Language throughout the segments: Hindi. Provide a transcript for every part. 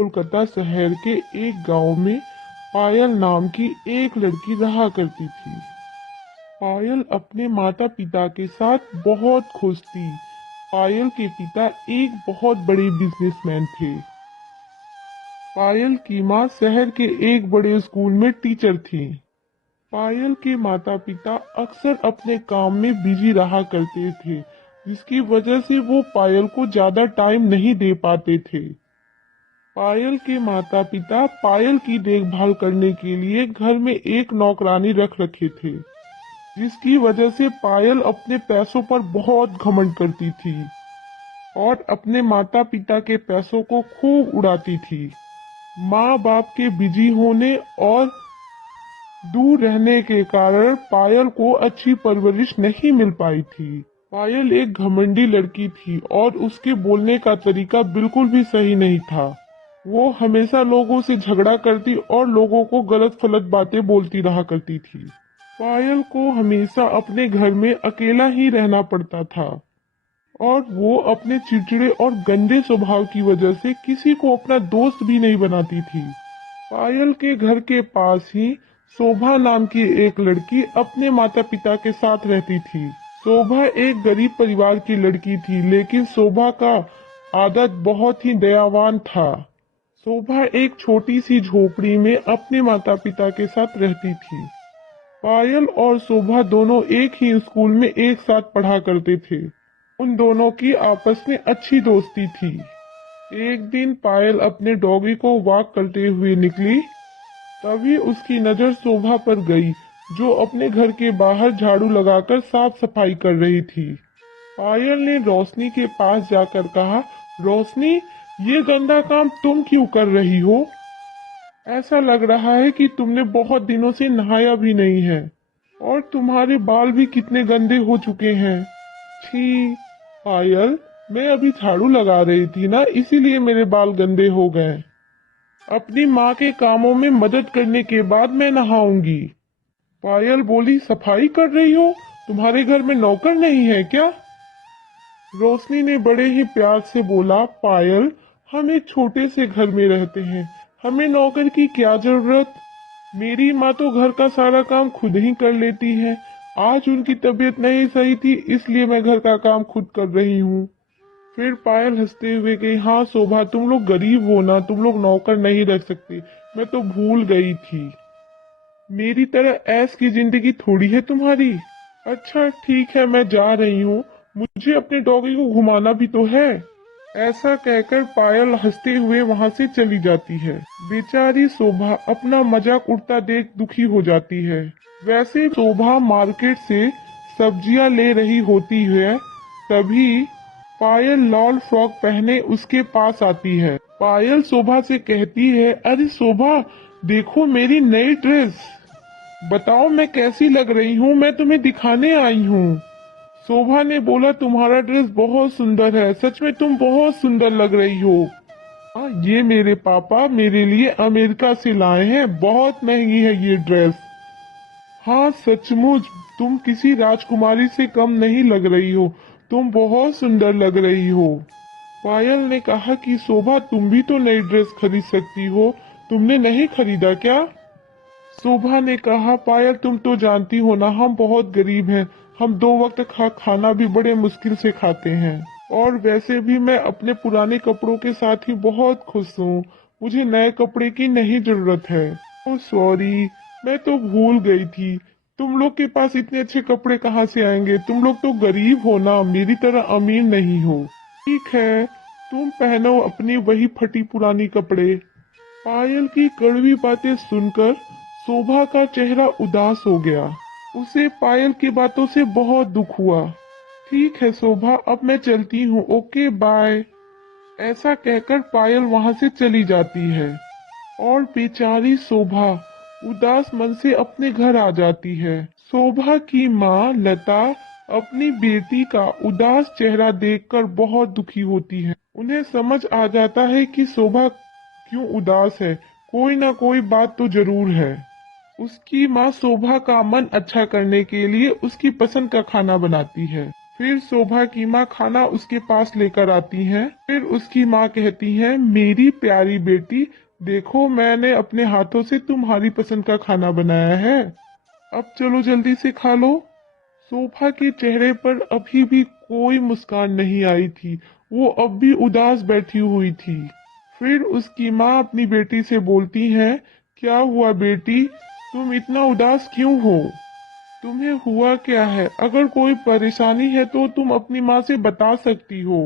कोलकाता शहर के एक गांव में पायल नाम की एक लड़की रहा करती थी। पायल अपने माता पिता के साथ बहुत खुश थी। पायल के पिता एक बहुत बड़े बिजनेसमैन थे। पायल की माँ शहर के एक बड़े स्कूल में टीचर थी। पायल के माता पिता अक्सर अपने काम में बिजी रहा करते थे, जिसकी वजह से वो पायल को ज्यादा टाइम नहीं दे पाते थे। पायल के माता पिता पायल की देखभाल करने के लिए घर में एक नौकरानी रख रखे थे, जिसकी वजह से पायल अपने पैसों पर बहुत घमंड करती थी और अपने माता पिता के पैसों को खूब उड़ाती थी। माँ बाप के बिजी होने और दूर रहने के कारण पायल को अच्छी परवरिश नहीं मिल पाई थी। पायल एक घमंडी लड़की थी और उसके बोलने का तरीका बिल्कुल भी सही नहीं था। वो हमेशा लोगों से झगड़ा करती और लोगों को गलत फलत बातें बोलती रहा करती थी। पायल को हमेशा अपने घर में अकेला ही रहना पड़ता था और वो अपने चिड़चिड़े और गंदे स्वभाव की वजह से किसी को अपना दोस्त भी नहीं बनाती थी। पायल के घर के पास ही शोभा नाम की एक लड़की अपने माता पिता के साथ रहती थी। शोभा एक गरीब परिवार की लड़की थी, लेकिन शोभा का आदत बहुत ही दयावान था। शोभा एक छोटी सी झोपड़ी में अपने माता पिता के साथ रहती थी। पायल और शोभा दोनों एक ही स्कूल में एक साथ पढ़ा करते थे। उन दोनों की आपस में अच्छी दोस्ती थी। एक दिन पायल अपने डॉगी को वॉक करते हुए निकली, तभी उसकी नजर शोभा पर गई, जो अपने घर के बाहर झाड़ू लगाकर साफ सफाई कर रही थी। पायल ने रोशनी के पास जाकर कहा, रोशनी, ये गंदा काम तुम क्यों कर रही हो? ऐसा लग रहा है कि तुमने बहुत दिनों से नहाया भी नहीं है और तुम्हारे बाल भी कितने गंदे हो चुके हैं। छी पायल, मैं अभी झाड़ू लगा रही थी ना, इसीलिए मेरे बाल गंदे हो गए। अपनी माँ के कामों में मदद करने के बाद मैं नहाऊंगी। पायल बोली, सफाई कर रही हो? तुम्हारे घर में नौकर नहीं है क्या? रोशनी ने बड़े ही प्यार से बोला, पायल, हम एक छोटे से घर में रहते हैं, हमें नौकर की क्या जरूरत? मेरी माँ तो घर का सारा काम खुद ही कर लेती है। आज उनकी तबीयत नहीं सही थी, इसलिए मैं घर का काम खुद कर रही हूँ। फिर पायल हंसते हुए कही, हाँ शोभा, तुम लोग गरीब हो ना, तुम लोग नौकर नहीं रख सकते, मैं तो भूल गई थी। मेरी तरह ऐश की जिंदगी थोड़ी है तुम्हारी। अच्छा ठीक है, मैं जा रही हूँ, मुझे अपने डॉगी को घुमाना भी तो है। ऐसा कहकर पायल हंसते हुए वहाँ से चली जाती है। बेचारी शोभा अपना मजाक उड़ता देख दुखी हो जाती है। वैसे शोभा मार्केट से सब्जियां ले रही होती है, तभी पायल लाल फ्रॉक पहने उसके पास आती है। पायल शोभा से कहती है, अरे शोभा, देखो मेरी नई ड्रेस, बताओ मैं कैसी लग रही हूँ, मैं तुम्हें दिखाने आई हूँ। शोभा ने बोला, तुम्हारा ड्रेस बहुत सुंदर है, सच में तुम बहुत सुंदर लग रही हो। हाँ, ये मेरे पापा मेरे लिए अमेरिका से लाए हैं, बहुत महंगी है ये ड्रेस। हाँ सचमुच, तुम किसी राजकुमारी से कम नहीं लग रही हो, तुम बहुत सुंदर लग रही हो। पायल ने कहा कि शोभा, तुम भी तो नई ड्रेस खरीद सकती हो, तुमने नहीं खरीदा क्या? शोभा ने कहा, पायल तुम तो जानती हो ना, हम बहुत गरीब हैं, हम दो वक्त खाना भी बड़े मुश्किल से खाते हैं, और वैसे भी मैं अपने पुराने कपड़ों के साथ ही बहुत खुश हूँ, मुझे नए कपड़े की नहीं जरूरत है। ओह सॉरी, मैं तो भूल गई थी, तुम लोग के पास इतने अच्छे कपड़े कहाँ से आएंगे, तुम लोग तो गरीब हो ना, मेरी तरह अमीर नहीं हो। ठीक है, तुम पहनो अपनी वही फटी पुरानी कपड़े। पायल की कड़वी बातें सुनकर शोभा का चेहरा उदास हो गया। उसे पायल की बातों से बहुत दुख हुआ। ठीक है शोभा, अब मैं चलती हूँ, ओके बाय। ऐसा कहकर पायल वहाँ से चली जाती है और बेचारी शोभा उदास मन से अपने घर आ जाती है। शोभा की माँ लता अपनी बेटी का उदास चेहरा देखकर बहुत दुखी होती है। उन्हें समझ आ जाता है कि शोभा क्यों उदास है, कोई ना कोई बात तो जरूर है। उसकी माँ शोभा का मन अच्छा करने के लिए उसकी पसंद का खाना बनाती है। फिर शोभा की माँ खाना उसके पास लेकर आती हैं। फिर उसकी माँ कहती है, मेरी प्यारी बेटी, देखो मैंने अपने हाथों से तुम्हारी पसंद का खाना बनाया है, अब चलो जल्दी से खा लो। शोभा के चेहरे पर अभी भी कोई मुस्कान नहीं आई थी, वो अब भी उदास बैठी हुई थी। फिर उसकी माँ अपनी बेटी से बोलती है, क्या हुआ बेटी, तुम इतना उदास क्यों हो? तुम्हें हुआ क्या है? अगर कोई परेशानी है तो तुम अपनी माँ से बता सकती हो।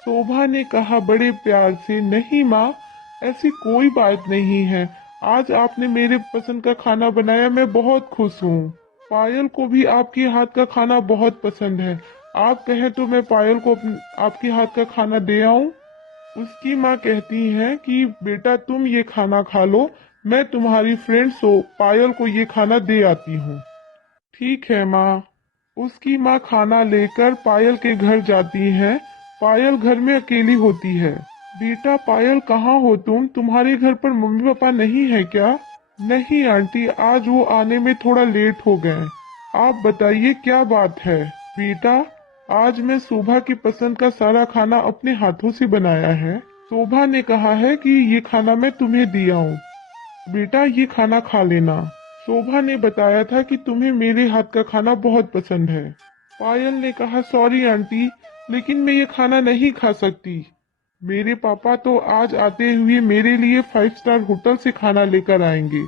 शोभा ने कहा बड़े प्यार से, नहीं माँ, ऐसी कोई बात नहीं है। आज आपने मेरे पसंद का खाना बनाया, मैं बहुत खुश हूँ। पायल को भी आपके हाथ का खाना बहुत पसंद है। आप कहें तो मैं पायल को आपके हाथ का खाना दे आऊं? उसकी माँ कहती है कि बेटा तुम ये खाना खा लो, मैं तुम्हारी फ्रेंड सो पायल को ये खाना दे आती हूँ। ठीक है माँ। उसकी माँ खाना लेकर पायल के घर जाती है। पायल घर में अकेली होती है। बेटा पायल, कहाँ हो तुम? तुम्हारे घर पर मम्मी पापा नहीं है क्या? नहीं आंटी, आज वो आने में थोड़ा लेट हो गए। आप बताइए क्या बात है? बेटा, आज मैं शोभा की पसंद का सारा खाना अपने हाथों से बनाया है। शोभा ने कहा है कि ये खाना मैं तुम्हें दिया हूँ, बेटा ये खाना खा लेना। शोभा ने बताया था कि तुम्हें मेरे हाथ का खाना बहुत पसंद है। पायल ने कहा, सॉरी आंटी, लेकिन मैं ये खाना नहीं खा सकती। मेरे पापा तो आज आते हुए मेरे लिए 5 स्टार होटल से खाना लेकर आएंगे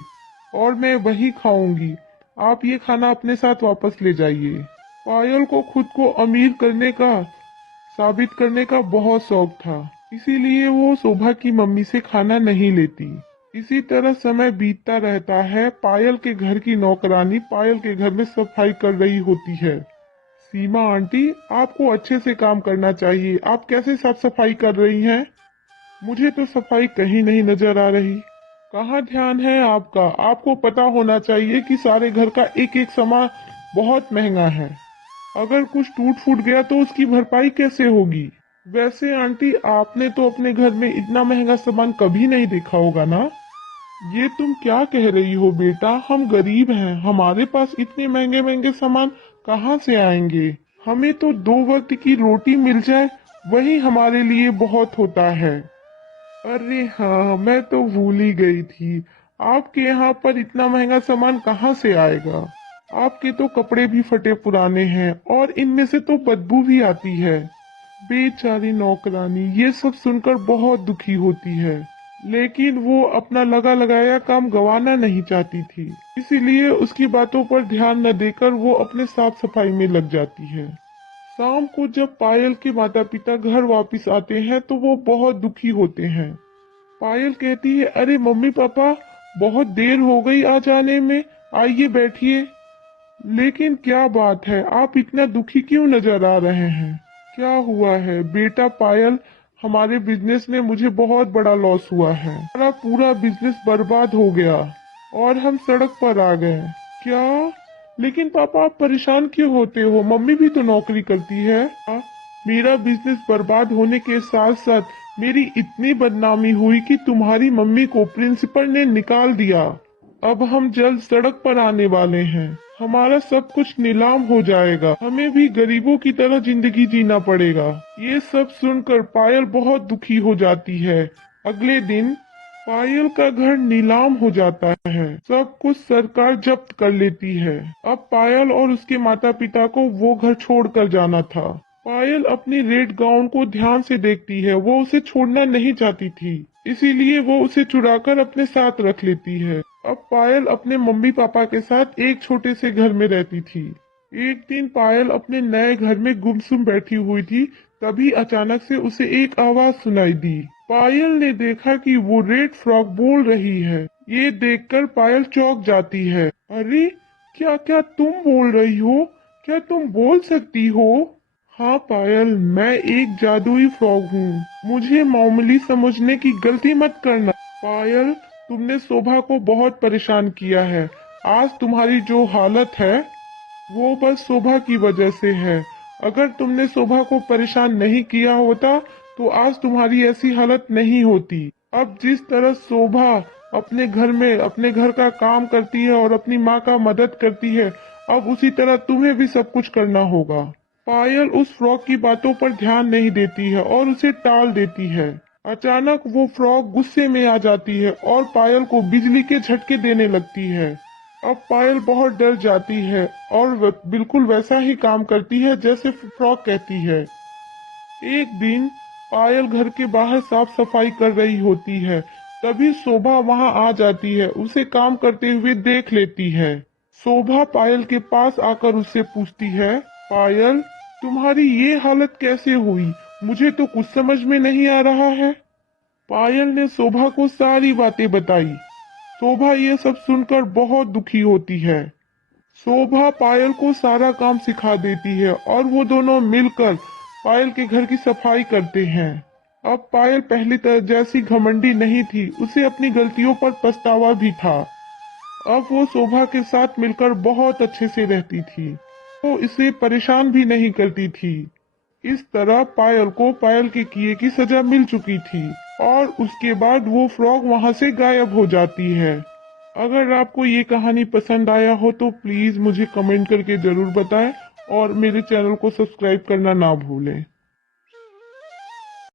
और मैं वही खाऊंगी। आप ये खाना अपने साथ वापस ले जाइए। पायल को खुद को अमीर करने का साबित करने का बहुत शौक था, इसीलिए वो शोभा की मम्मी से खाना नहीं लेती। इसी तरह समय बीतता रहता है। पायल के घर की नौकरानी पायल के घर में सफाई कर रही होती है। सीमा आंटी, आपको अच्छे से काम करना चाहिए, आप कैसे साफ सफाई कर रही हैं? मुझे तो सफाई कहीं नहीं नजर आ रही। कहाँ ध्यान है आपका? आपको पता होना चाहिए कि सारे घर का एक एक सामान बहुत महंगा है। अगर कुछ टूट फूट गया तो उसकी भरपाई कैसे होगी? वैसे आंटी, आपने तो अपने घर में इतना महंगा सामान कभी नहीं देखा होगा ना? ये तुम क्या कह रही हो बेटा? हम गरीब हैं, हमारे पास इतने महंगे महंगे सामान कहाँ से आएंगे? हमें तो 2 वक्त की रोटी मिल जाए वही हमारे लिए बहुत होता है। अरे हाँ, मैं तो भूल ही गई थी। आपके यहाँ पर इतना महंगा सामान कहाँ से आएगा? आपके तो कपड़े भी फटे पुराने हैं और इनमें से तो बदबू भी आती है। बेचारी नौकरानी ये सब सुनकर बहुत दुखी होती है, लेकिन वो अपना लगा लगाया काम गंवाना नहीं चाहती थी, इसीलिए उसकी बातों पर ध्यान न देकर वो अपने साफ सफाई में लग जाती है। शाम को जब पायल के माता पिता घर वापस आते हैं तो वो बहुत दुखी होते हैं। पायल कहती है, अरे मम्मी पापा, बहुत देर हो गई आज आने में, आइए बैठिए। लेकिन क्या बात है, आप इतना दुखी क्यों नजर आ रहे हैं? क्या हुआ है बेटा पायल? हमारे बिजनेस में मुझे बहुत बड़ा लॉस हुआ है, हमारा पूरा बिजनेस बर्बाद हो गया और हम सड़क पर आ गए। क्या? लेकिन पापा आप परेशान क्यों होते हो? मम्मी भी तो नौकरी करती है। मेरा बिजनेस बर्बाद होने के साथ साथ मेरी इतनी बदनामी हुई कि तुम्हारी मम्मी को प्रिंसिपल ने निकाल दिया। अब हम जल्द सड़क पर आने वाले हैं, हमारा सब कुछ नीलाम हो जाएगा, हमें भी गरीबों की तरह जिंदगी जीना पड़ेगा। ये सब सुनकर पायल बहुत दुखी हो जाती है। अगले दिन पायल का घर नीलाम हो जाता है, सब कुछ सरकार जब्त कर लेती है। अब पायल और उसके माता पिता को वो घर छोड़कर जाना था। पायल अपनी रेड गाउन को ध्यान से देखती है, वो उसे छोड़ना नहीं चाहती थी, इसीलिए वो उसे चुराकर अपने साथ रख लेती है। अब पायल अपने मम्मी पापा के साथ एक छोटे से घर में रहती थी। एक दिन पायल अपने नए घर में गुमसुम बैठी हुई थी, तभी अचानक से उसे एक आवाज सुनाई दी। पायल ने देखा कि वो रेड फ्रॉक बोल रही है। ये देखकर पायल चौंक जाती है। अरे, क्या क्या तुम बोल रही हो? क्या तुम बोल सकती हो? हाँ पायल, मैं एक जादुई फ्रॉग हूँ, मुझे मामूली समझने की गलती मत करना। पायल, तुमने शोभा को बहुत परेशान किया है। आज तुम्हारी जो हालत है वो बस शोभा की वजह से है। अगर तुमने शोभा को परेशान नहीं किया होता तो आज तुम्हारी ऐसी हालत नहीं होती। अब जिस तरह शोभा अपने घर में अपने घर का काम करती है और अपनी माँ का मदद करती है, अब उसी तरह तुम्हें भी सब कुछ करना होगा। पायल उस फ्रॉग की बातों पर ध्यान नहीं देती है और उसे टाल देती है। अचानक वो फ्रॉग गुस्से में आ जाती है और पायल को बिजली के झटके देने लगती है। अब पायल बहुत डर जाती है और बिल्कुल वैसा ही काम करती है जैसे फ्रॉग कहती है। एक दिन पायल घर के बाहर साफ सफाई कर रही होती है, तभी शोभा वहां आ जाती है, उसे काम करते हुए देख लेती है। शोभा पायल के पास आकर उससे पूछती है, पायल, तुम्हारी ये हालत कैसे हुई? मुझे तो कुछ समझ में नहीं आ रहा है। पायल ने शोभा को सारी बातें बताई। शोभा ये सब सुनकर बहुत दुखी होती है। शोभा पायल को सारा काम सिखा देती है और वो दोनों मिलकर पायल के घर की सफाई करते हैं। अब पायल पहली तरह जैसी घमंडी नहीं थी, उसे अपनी गलतियों पर पछतावा भी था। अब वो शोभा के साथ मिलकर बहुत अच्छे से रहती थी। वो इसे परेशान भी नहीं करती थी। इस तरह पायल को पायल के किए की सजा मिल चुकी थी और उसके बाद वो फ्रॉग वहां से गायब हो जाती है। अगर आपको ये कहानी पसंद आया हो तो प्लीज मुझे कमेंट करके जरूर बताएं और मेरे चैनल को सब्सक्राइब करना ना भूलें।